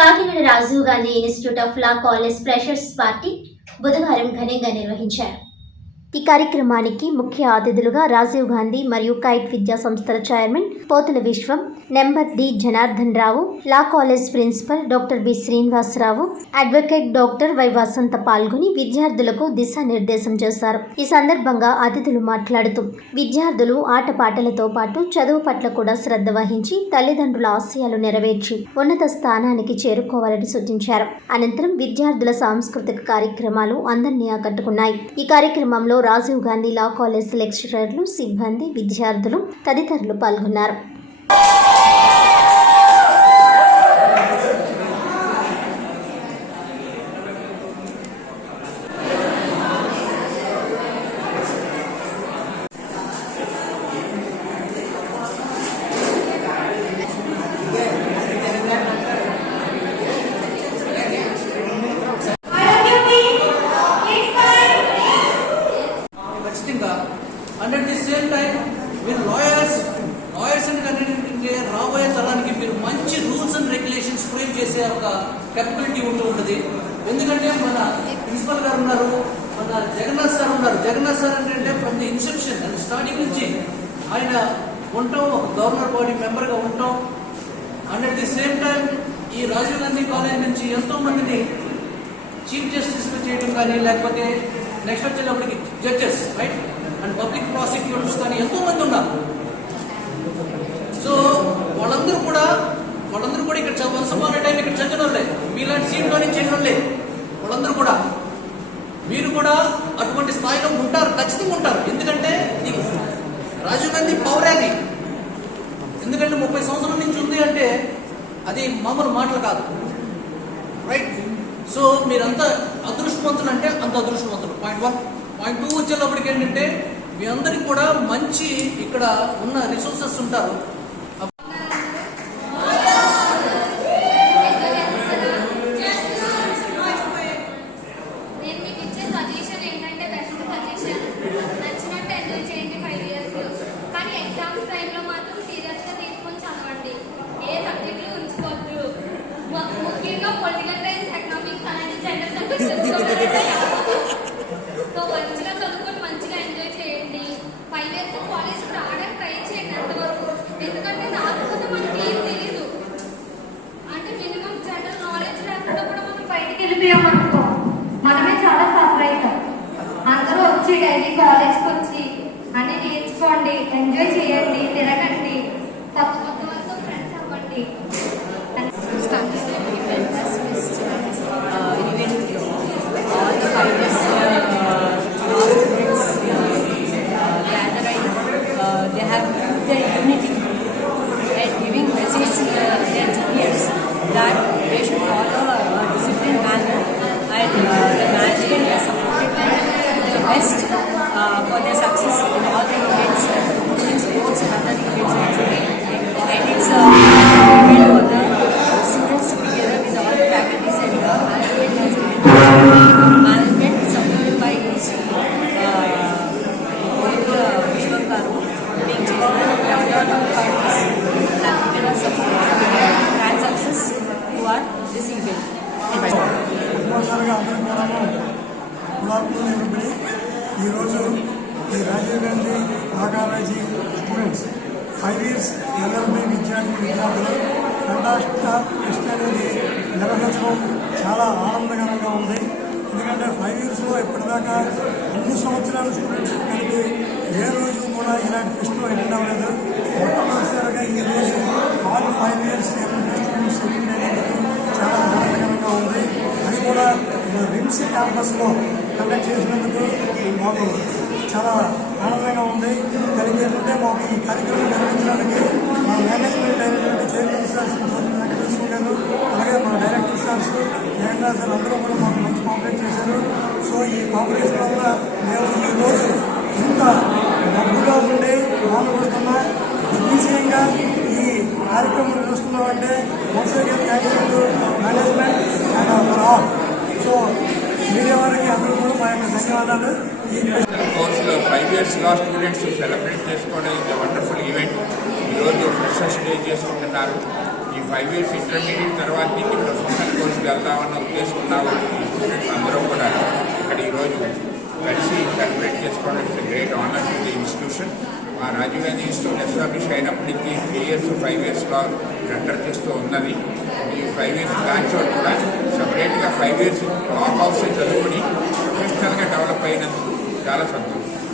Kakinada Rajiv Gandhi institute of law college freshers party బుధవారం ఘనంగా నిర్వహించారు. ఈ కార్యక్రమానికి ముఖ్య అతిథులుగా రాజీవ్ గాంధీ మరియు కైట్ విద్యా సంస్థల chairman Pothula Vishwam number D Janardhan Rao law college principal doctor B Srinivasarao advocate doctor Y Vasantha పాల్గొని విద్యార్థులకు దిశానిర్దేశం చేశారు. ఈ సందర్భంగా అతిథులు మాట్లాడుతూ విద్యార్థులు ఆటపాటలతో పాటు చదువు పట్ల కూడా శ్రద్ధ వహించి తల్లిదండ్రుల ఆశయాలు నెరవేర్చి ఉన్నత స్థానానికి చేరుకోవాలని సూచించారు. అనంతరం విద్యార్థుల సాంస్కృతిక కార్యక్రమాలు అందరినీ ఆకట్టుకున్నాయి. ఈ కార్యక్రమంలో రాజీవ్ గాంధీ లా కాలేజ్ లెక్చరర్లు సిబ్బంది విద్యార్థులు తదితరులు పాల్గొన్నారు ఖచ్చితంగా and at the same time మీరు లాయర్స్ లాయర్స్ అని కనుక రాబోయే తరానికి మీరు మంచి రూల్స్ అండ్ రెగ్యులేషన్స్ ఫ్రేమ్ చేసే ఒక కెపబిలిటీ ఉంటూ ఉంటుంది. ఎందుకంటే మన ప్రిన్సిపల్ గారు ఉన్నారు మన జగన్నాథ్ సార్ ఉన్నారు. జగన్నాథ్ సార్ ఏంటంటే from the inception and starting నుంచి ఆయన ఉంటాం ఒక గవర్నర్ బాడీ మెంబర్గా ఉంటాం. And at the same time ఈ రాజీవ్ గాంధీ కాలేజ్ నుంచి ఎంతో మందిని చీఫ్ జస్టిస్ చేయడం కానీ లేకపోతే నెక్స్ట్ వచ్చేటప్పటికి judges right and public prosecutors కానీ ఎంతో మంది ఉన్నారు. ఇక్కడ చ- వన్స్ అపాన్ టైం ఇక్కడ చదివిన వాళ్ళే మీలాంటి సీట్లో నుంచి చదివిన వాళ్ళందరూ కూడా. మీరు కూడా అటువంటి స్థాయిలో ఉంటారు ఖచ్చితంగా ఉంటారు. ఎందుకంటే రాజీవ్ గాంధీ పౌరాది ఎందుకంటే ముప్పై సంవత్సరాల నుంచి ఉంది అంటే అది మామూలు మాటలు కాదు. రైట్ సో మీరంతా అదృష్టవంతులు అంటే అంత అదృష్టవంతులు. పాయింట్ వన్ పాయింట్ టూ వచ్చేటప్పటికి ఏంటంటే మీ అందరికి కూడా మంచి ఇక్కడ ఉన్న రిసోర్సెస్ ఉంటారు. పొలిటికల్ సైన్స్ ఎకనామిక్స్ అనేది జనరల్ సో మంచిగా చదువుకొని మంచిగా ఎంజాయ్ చేయండి. ఫైవ్ ఇయర్స్ కాలేజ్ రావడానికి ట్రై చేయండి అంతవరకు. ఎందుకంటే రాకపోతే మనకి ఏం తెలియదు అంటే మినిమం జనరల్ నాలెడ్జ్ లేకుండా కూడా మనం బయటికి వెళ్ళిపోయాం అనుకో మనమే చాలా సఫర్ అవుతాం. అందరూ వచ్చి డైలీ కాలేజ్కి వచ్చి అన్ని నేర్చుకోండి ఎంజాయ్ చేయండి తిరగండి. తప్పకుండా ఫ్రెండ్స్ అవ్వండి. uh, for their success in all the events, including sports and other events. And it's a uh, event for the students to be together with all the faculties and the management has been management is supported by his Vishwakaru, being parties and uh, support and success who are this event. Thank you. ఈరోజు ఈ రాజీవ్ గాంధీ నాగారాజీ students five years LLB విద్యార్థి విద్యార్థులు fantastic pest అనేది నిర్వహించడం చాలా ఆనందకరంగా ఉంది. ఎందుకంటే ఫైవ్ ఇయర్స్లో ఇప్పటిదాకా అన్ని సంవత్సరాల స్టూడెంట్స్ కలిపి ఏ రోజు కూడా ఇలాంటి ఫెస్ట్లో అటెండ్ అవ్వలేదు. మొట్టమొదటిసారిగా ఈ రోజు all five years students attend అయినందుకు చాలా ఆనందకరంగా ఉంది. అది కూడా రిమ్స్ క్యాంపస్లో కండక్ట్ చేసినందుకు మాకు చాలా ఆనందంగా ఉంది. కలిగి ఏంటంటే మాకు ఈ కార్యక్రమం నిర్వహించడానికి మా మేనేజ్మెంట్ అయినటువంటి చైర్మన్ సార్స్ గౌతమ్ వెంకటేశ్వర గారు అలాగే మా డైరెక్టర్ సార్స్ జగన్నాథ్ సార్ అందరూ కూడా మాకు మంచి కాంప్లైంట్ చేశారు. సో ఈ కాంపిటీషన్ వల్ల మేము ఈరోజు ఇంత డబ్బుగా ఉండి బాధపడుతున్నా దిగ్విజయంగా ఈ కార్యక్రమం చూస్తున్నామంటే once again thank you management and for all so media వారికి అందరూ కూడా మా యొక్క ధన్యవాదాలు. కోర్సులో five years law students celebrate చేసుకోవడం ఇది వండర్ఫుల్ ఈవెంట్ ఈరోజు ఫ్రెషర్స్ డే చేసుకుంటున్నారు. ఈ ఫైవ్ ఇయర్స్ ఇంటర్మీడియట్ తర్వాత నీకు ప్రొఫెషనల్ కోర్సుకి వెళ్దామన్న ఉద్దేశం ఉన్న స్టూడెంట్స్ అందరూ కూడా ఇక్కడ ఈరోజు కలిసి సెలబ్రేట్ చేసుకోవడం it's great honour to the institution మా రాజీవ్ గాంధీ ఇన్స్టిట్యూట్ ఎస్టాబ్లిష్ అయినప్పటి నుంచి త్రీ ఇయర్స్ ఫైవ్ ఇయర్స్లో ఎంటర్ చేస్తూ ఉన్నది. ఈ ఫైవ్ ఇయర్స్ బ్యాచ్ కూడా సపరేట్గా ఫైవ్ ఇయర్స్ లా కాల్స్ చదువుకొని ప్రొఫెషనల్గా డెవలప్ అయినందుకు చాలా సంతోషం.